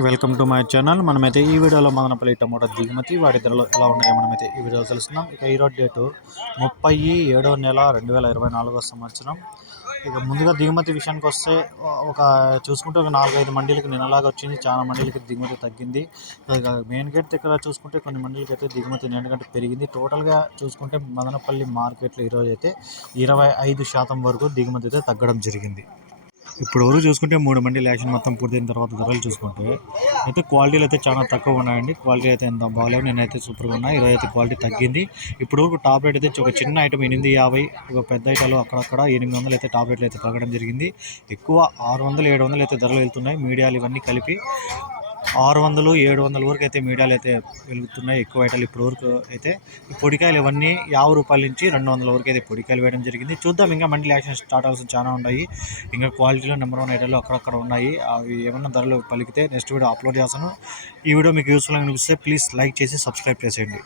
Welcome to my channel. మనమైతే ఈ వీడియోలో మదనపల్లి టమోటా దిగుమతి వాటి ధరలు ఎలా ఉన్నాయో మనమైతే ఈ వీడియోలో తెలుసుకుందాం. ఇక ఈరోజు డేటు ముప్పై ఏడో నెల రెండు వేల ఇరవై నాలుగో సంవత్సరం. ఇక ముందుగా దిగుమతి విషయానికి వస్తే ఒక చూసుకుంటే ఒక నాలుగైదు మండీలకి నిన్నలాగా వచ్చింది. చాలా మండీలకి దిగుమతి తగ్గింది. ఇక మెయిన్ గేట్ దగ్గర చూసుకుంటే కొన్ని మండీలకి అయితే దిగుమతి నిన్నకంటే పెరిగింది. టోటల్గా చూసుకుంటే మదనపల్లి మార్కెట్లో ఈరోజు అయితే ఇరవై ఐదు శాతం వరకు దిగుమతి అయితే తగ్గడం జరిగింది. ఇప్పుడు వరకు చూసుకుంటే మూడు మండీలు యాక్షన్ మొత్తం పూర్తయిన తర్వాత ధరలు చూసుకుంటే అయితే క్వాలిటీలు అయితే చాలా తక్కువ ఉన్నాయండి. క్వాలిటీ అయితే ఎంత బాగాలేవు నేనైతే సూపర్గా ఉన్నాయి ఈరోజు అయితే క్వాలిటీ తగ్గింది. ఇప్పుడు వరకు టాప్ రేట్ అయితే ఒక చిన్న ఐటమ్ ఎనిమిది యాభై ఒక పెద్ద ఐటాలు అక్కడక్కడ ఎనిమిది వందలు అయితే టాప్ రేట్లు అయితే తగ్గడం జరిగింది. ఎక్కువ ఆరు వందలు ఏడు వందలు అయితే ధరలు వెళ్తున్నాయి. మీడియాలు ఇవన్నీ కలిపి ఆరు వందలు ఏడు వందల వరకు అయితే మీడియాలు అయితే వెలుగుతున్నాయి. ఎక్కువ ఐటాలు ఇప్పుడు వరకు అయితే ఈ పొడికాయలు ఇవన్నీ యాభై రూపాయల నుంచి రెండు వందల వరకు అయితే పొడికాయలు వేయడం జరిగింది. చూద్దాం ఇంకా మండలి యాక్షన్ స్టార్ట్ అవ్వాల్సిన చాలా ఉన్నాయి. ఇంకా క్వాలిటీలో నెంబర్ వన్ ఐటాలు అక్కడక్కడ ఉన్నాయి. అవి ఏమన్నా ధరలు పలికితే నెక్స్ట్ వీడియో అప్లోడ్ చేస్తాను. ఈ వీడియో మీకు యూస్ఫుల్ అనిపిస్తే ప్లీజ్ లైక్ చేసి సబ్స్క్రైబ్ చేసేయండి.